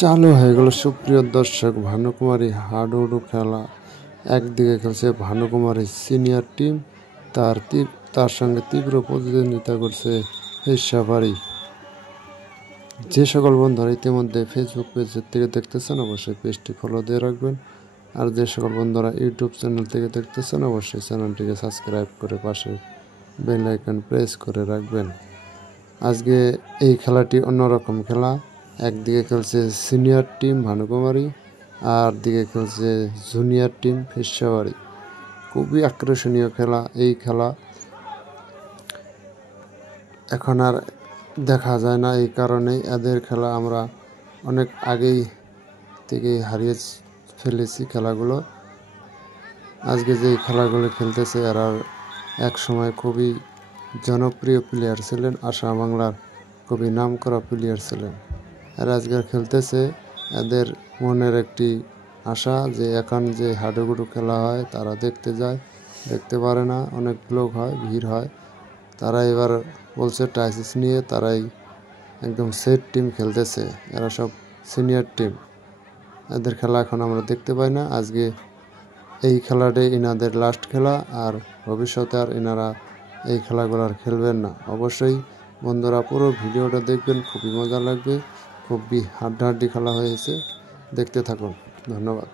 চালু হয়ে গেল সুপ্রিয় দর্শক ভানুকুমারী হাডুডু খেলা। একদিকে খেলছে ভানুকুমারী সিনিয়র টিম, তার সঙ্গে তীব্র প্রতিদ্বন্দ্বিতা করছে হিসাবাড়ি। যে সকল বন্ধুরা ইতিমধ্যে ফেসবুক পেজের থেকে দেখতেছেন অবশ্যই পেজটি ফলো দিয়ে রাখবেন, আর যে সকল বন্ধুরা ইউটিউব চ্যানেল থেকে দেখতেছেন অবশ্যই চ্যানেলটিকে সাবস্ক্রাইব করে পাশে বেল আইকন প্রেস করে রাখবেন। আজকে এই খেলাটি অন্যরকম খেলা। একদিকে খেলছে সিনিয়র টিম ভানুকুমারী, আর দিকে খেলছে জুনিয়র টিম ফিসাবাড়ি। খুবই আকর্ষণীয় খেলা এই খেলা। এখন আর দেখা যায় না, এই কারণেই এদের খেলা আমরা অনেক আগেই থেকেই হারিয়ে ফেলেছি খেলাগুলো। আজকে যে খেলাগুলো খেলতেছে এরা এক সময় খুবই জনপ্রিয় প্লেয়ার ছিলেন, আসাম বাংলার খুবই নামকরা প্লেয়ার ছিলেন। এরা আজকে খেলতেছে, এদের মনের একটি আশা যে এখন যে হাডুগুডু খেলা হয় তারা দেখতে যায়, দেখতে পারে না, অনেক লোক হয়, ভিড় হয়। তারা এবার বলছে টাইসিস নিয়ে তারাই একদম সেট টিম খেলতেছে। এরা সব সিনিয়র টিম, এদের খেলা এখন আমরা দেখতে পাই না। আজকে এই খেলাটাই ইনাদের লাস্ট খেলা, আর ভবিষ্যতে আর এনারা এই খেলাগুলো আর খেলবেন না। অবশ্যই বন্ধুরা পুরো ভিডিওটা দেখবেন, খুবই মজা লাগবে। খুবই হাড্ডাহাড্ডি খেলা হয়েছে, দেখতে থাকুন। ধন্যবাদ।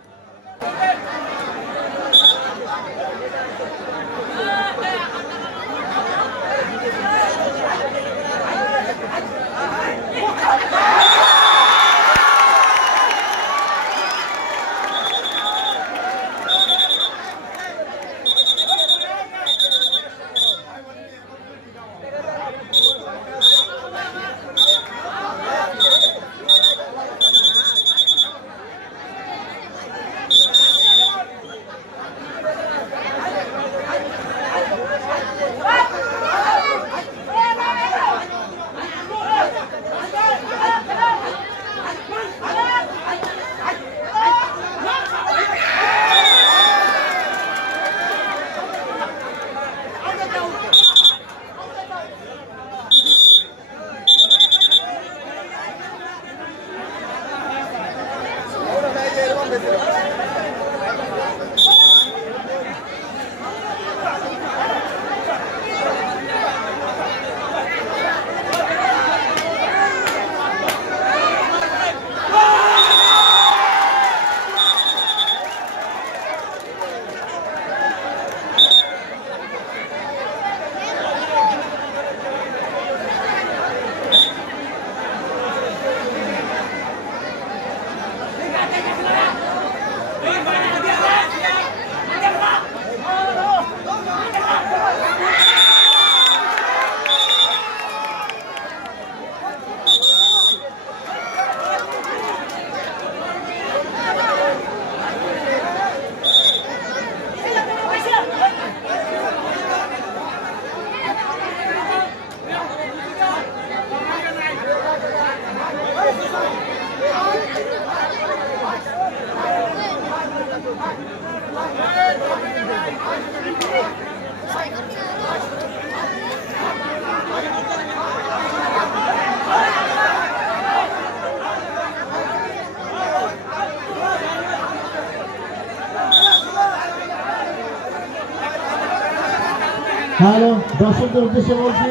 হ্যালো, দর্শকদের উদ্দেশ্যে বলছি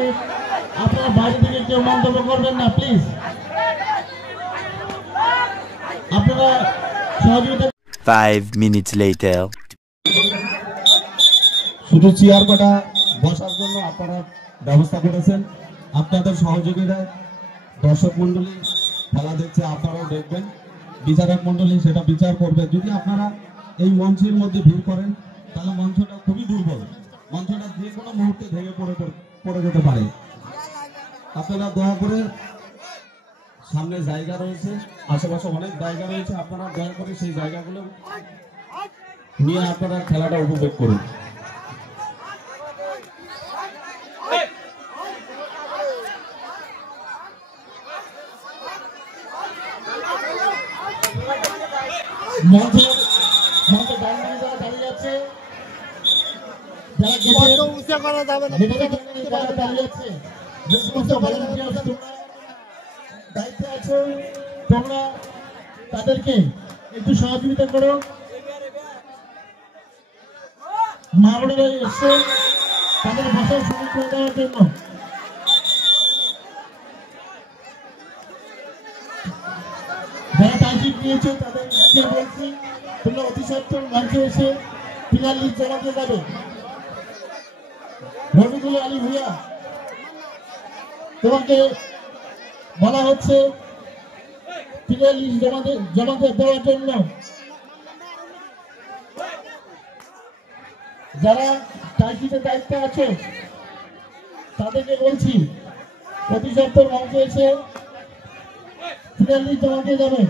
আপনারা বাইরে থেকে কেউ মন্তব্য করবেন না প্লিজ। আপনারা সহযোগিতা 5 minutes later. শুধু চেয়ার পাটা বসার জন্য আপনারা ব্যবস্থা করেছেন। আপনাদের সহযোগিতায় দর্শক মন্ডলী খেলা দেখছে, আপনারাও দেখবেন। বিচারক মন্ডলী সেটা বিচার করবে। যদি আপনারা এই মঞ্চের মধ্যে ভিড় করেন তাহলে মঞ্চটা খুবই দুর্বল, মঞ্চটা যে কোনো মুহূর্তে ভেঙে পড়ে যেতে পারে। আপনারা দয়া করে, সামনে জায়গা রয়েছে, আশেপাশে অনেক জায়গা রয়েছে, আপনারা দয়া করে সেই জায়গাগুলো নিয়ে আপনারা খেলাটা উপভোগ করুন। মঞ্চের ডান দিকে যারা দাঁড়িয়ে আছে, যারা উঁচা করা যাবে না, যারা দাঁড়িয়ে আছে, যে সমস্ত ভলান্টিয়ার্স তোমরা দায়িত্বে আছো, তোমরা তাদেরকে একটু সহযোগিতা করো। মা বোনেরা এসছে তাদের বসার সুযোগ করে দেওয়ার জন্য। যারা টাইপিং নিয়েছে তাদেরকে বলছি তোমরা অতি সত্তর মঞ্চে এসে ফিনাল লিস্ট জমা দিয়ে যাবে। রবিকুল আলী ভুইয়া, তোমাকে বলা হচ্ছে ফিনাল লিস্ট জমা দেওয়ার জন্য। যারা টাইপিংয়ের দায়িত্বে আছে তাদেরকে বলছি অতি সত্তর মঞ্চে এসে ফিনাল লিস্ট জমা দিয়ে যাবে।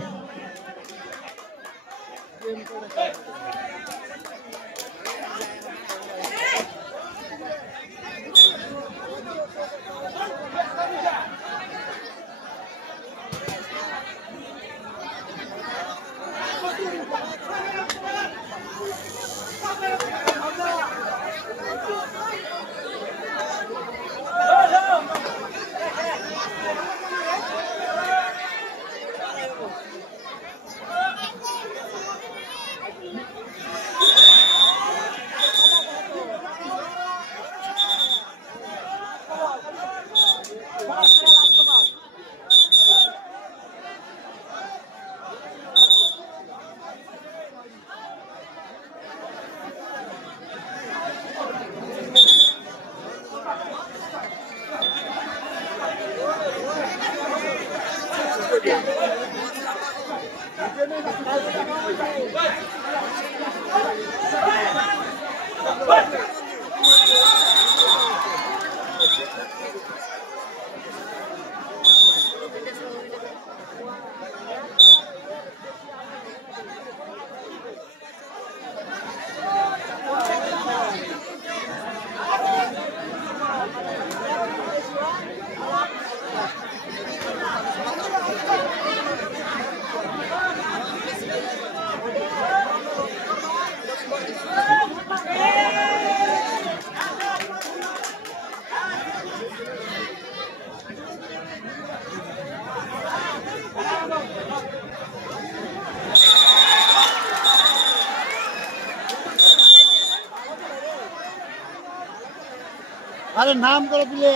আরে নাম করে দিলে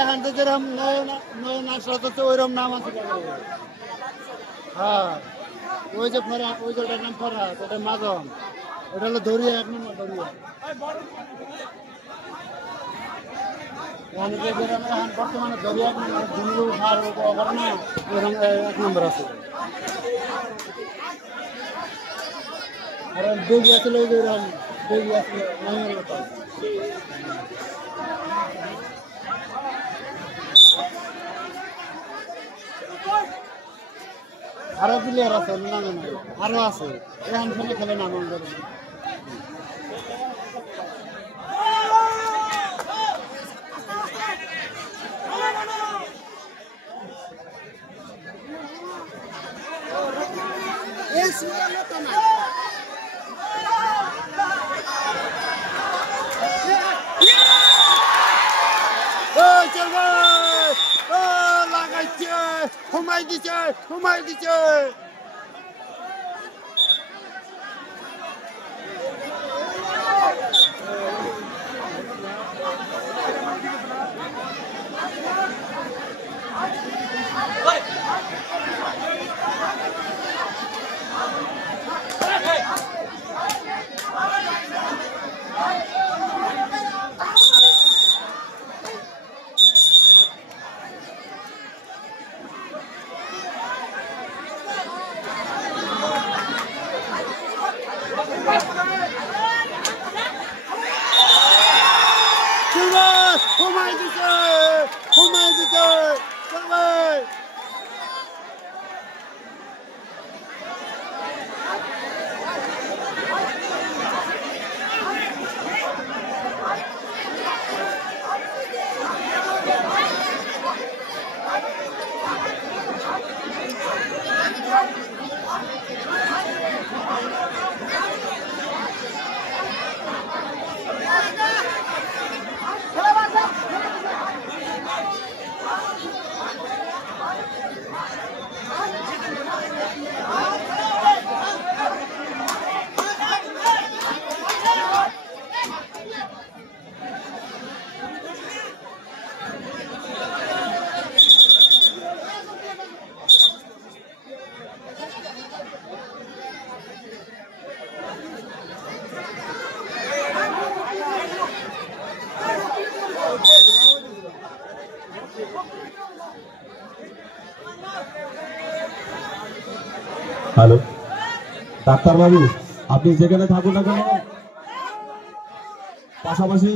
এখান থেকে যেরকম নয়ন আসলে তো ওইরকম নাম আছে। হ্যাঁ ওই যে ফরা, ওই যেটার নাম ফরা, ওটা মাজন, ওটা হলো দরিয়া, 1 নম্বর দরিয়া। বর্তমানে দরিয়া 1 নম্বর, ধুমলু সার ওপর না ওইরকম 1 নম্বর আছে। আর বেগি আসলে ওই যে ওইরকম বেগি আসলে নয়নের মতো। আরো প্লেয়ার আছে, নামে নাই আরো আছে, এখন খেলে খেলে নাম আমাদের। লাগাইছে, হুমাই দিছে, হুমাই দিছে। হ্যালো ডাক্তারবাবু, আপনি যেখানে থাকুন না কেন, পাশাপাশি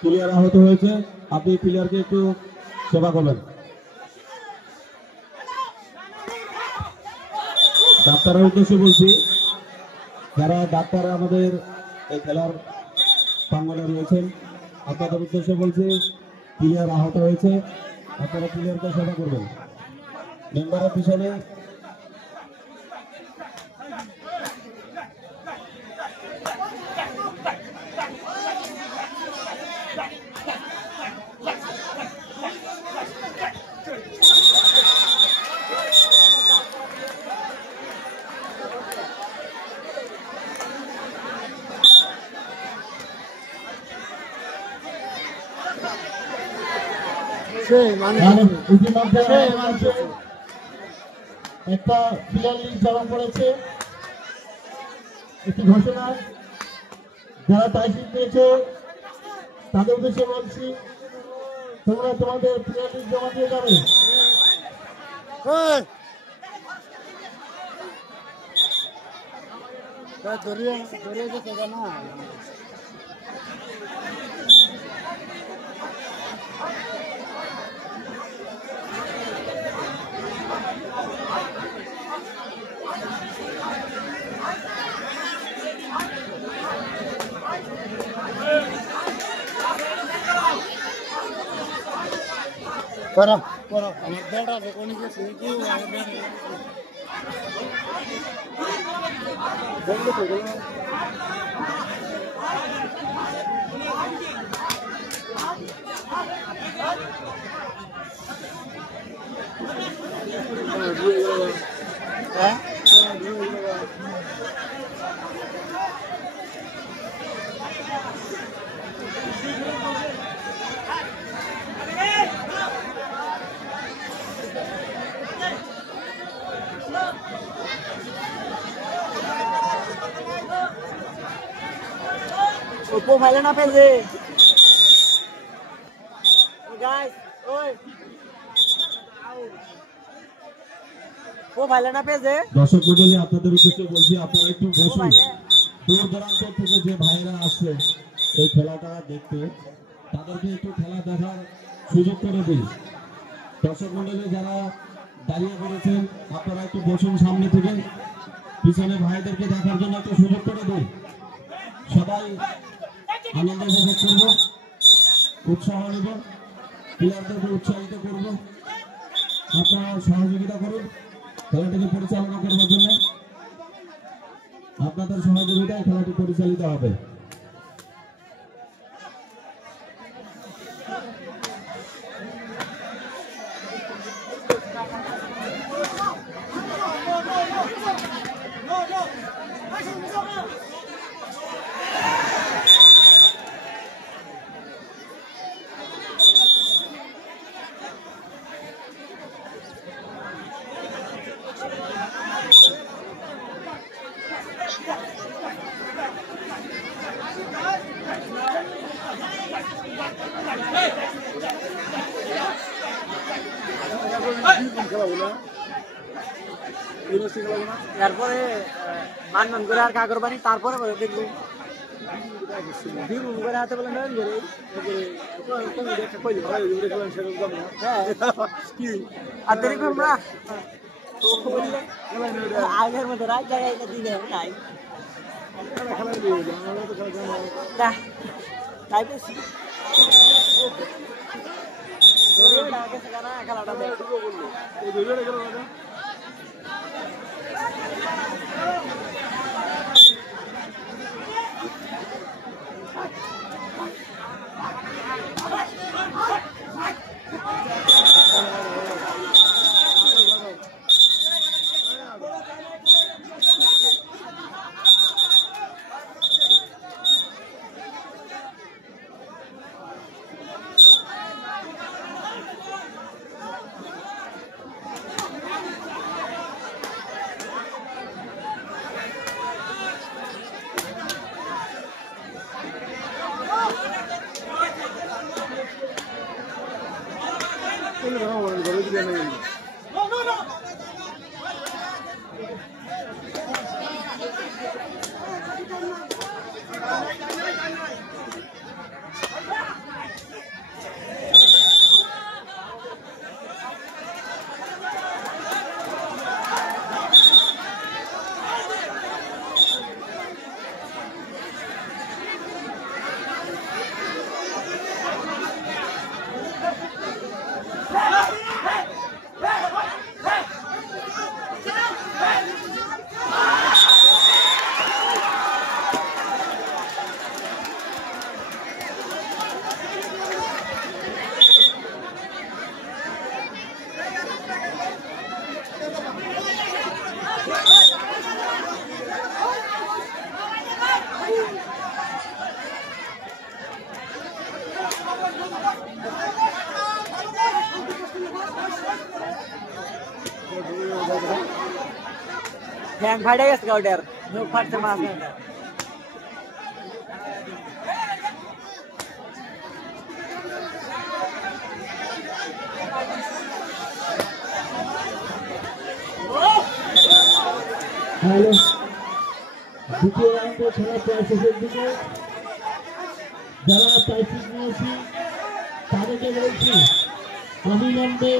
প্লেয়ার আহত হয়েছে, আপনি প্লেয়ারকে একটু সেবা করবেন। ডাক্তারের উদ্দেশ্যে বলছি, যারা ডাক্তার আমাদের এই খেলার প্রাঙ্গণে রয়েছেন, আপনাদের উদ্দেশ্যে বলছি, প্লেয়ার আহত হয়েছে, আপনারা প্লেয়ারকে সেবা করবেন। মেম্বারের পিছনে সেই মানুষ ইতিমধ্যে সেই মানুষ একটা প্লেয়ার লিস্ট জমা পড়েছে। একটি ঘোষণা, যারা টাইটিল পেয়েছে তাদের উদ্দেশ্যে বলছি, তোমরা তোমাদের প্লেয়ার লিস্ট জমা দিয়ে যাবে। ধরিয়ে ধরিয়ে যেতে না করো করো আমার বেটা কোন গেছে কি আমার বেটা বন্ধ করে দাও হ্যাঁ Opo, vale na PC. Hey guys, oi. ও ভালো না পেজে দর্শক মণ্ডলী, আপনাদের উদ্দেশ্যে বলছি, আপনারা একটু বসুন। দূর দূরান্ত থেকে যে ভাইরা আসছে এই খেলাটা দেখতে, তাদেরকে একটু খেলা দেখার সুযোগ করে দিন। দর্শক মণ্ডলী যারা দাঁড়িয়ে পড়েছেন, আপনারা একটু বসুন সামনে থেকে, পিছনে ভাইদেরকে দেখার জন্য একটু সুযোগ করে দিন। সবাই আনন্দ উপভোগ করব, উৎসাহ নেব, প্লেয়ারদেরকে উৎসাহিত করব। আপনারা সহযোগিতা করুন খেলাটিকে পরিচালনা করবার জন্য। আপনাদের সহযোগিতায় খেলাটি পরিচালিত হবে। তারপরে মানমান করে আর কাগর বানি তারপরে দেখবো বিরু করে হাতে বলে নয় করে একটা কইলে ভালো করে খেলেন সেরকম দাম না হ্যাঁ কি আর দেখো আমরা তো বললে আগের মতো রাত জায়গায় এটা দিলে নাই খেলা দিয়ে আমরা তো খেলা জানা না তাই বেশি ওরে আগে থেকে না খেলাটা দেখো বললো এই ভিডিওটা খেলাটা ঠ্যাং ফাটে গেছে ওটার মুখ ফাটছে মাছ দ্বিতীয় রাউন্ডে খেলা প্রায় শেষের দিকে যারা টাইপিং নিয়েছি তাদেরকে বলছি অবিলম্বে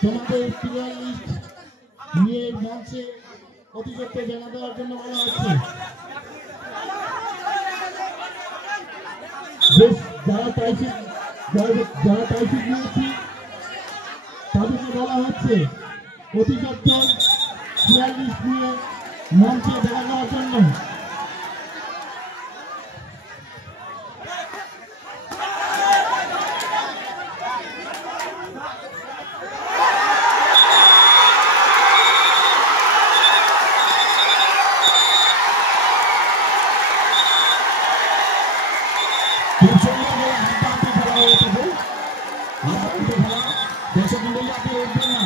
তোমাদের প্লেয়ার লিস্ট নিয়ে মঞ্চে অতিরিক্ত জানা দেওয়ার জন্য বলা হচ্ছে। যারা টাইপিং নিয়েছি তাদেরকে বলা হচ্ছে অতিরিক্ত প্লেয়ার লিস্ট নিয়ে মঞ্চে দেখা দেওয়ার জন্য। খুব সুন্দর করে হাড্ডাহাড্ডি খেলা হয়েছে। হাড্ডাহাড্ডি খেলা দর্শক মন্ডলী আপনারা উঠবেন না,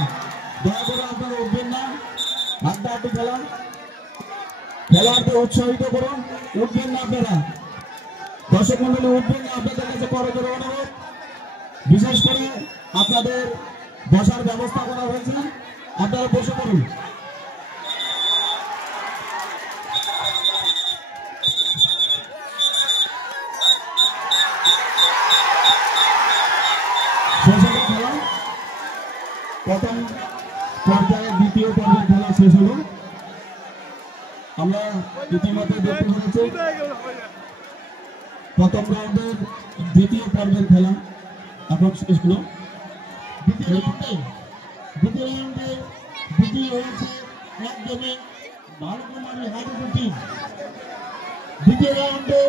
দয়া করে আপনারা উঠবেন না। হাড্ডাহাড্ডি খেলা, খেলোয়াড়দের উৎসাহিত করুন, উঠবেন না আপনারা। দর্শক মন্ডলী উঠবেন না, আপনাদের কাছে করজোড়ে অনুরোধ। বিশেষ করে আপনাদের বসার ব্যবস্থা করা হয়েছে, আপনারা বসে পড়ুন। খেলা প্রথম পর্যায়ে দ্বিতীয় পর্যায়ের খেলা শেষ হলো। আমরা ইতিমধ্যে দেখতে পেয়েছি প্রথম রাউন্ডের দ্বিতীয় পর্বের খেলা এখন শেষ হলো। দ্বিতীয় রাউন্ডে বিজয়ী হয়েছে একদমই ভারকুমারী হাজিপুর টিম। দ্বিতীয় রাউন্ডে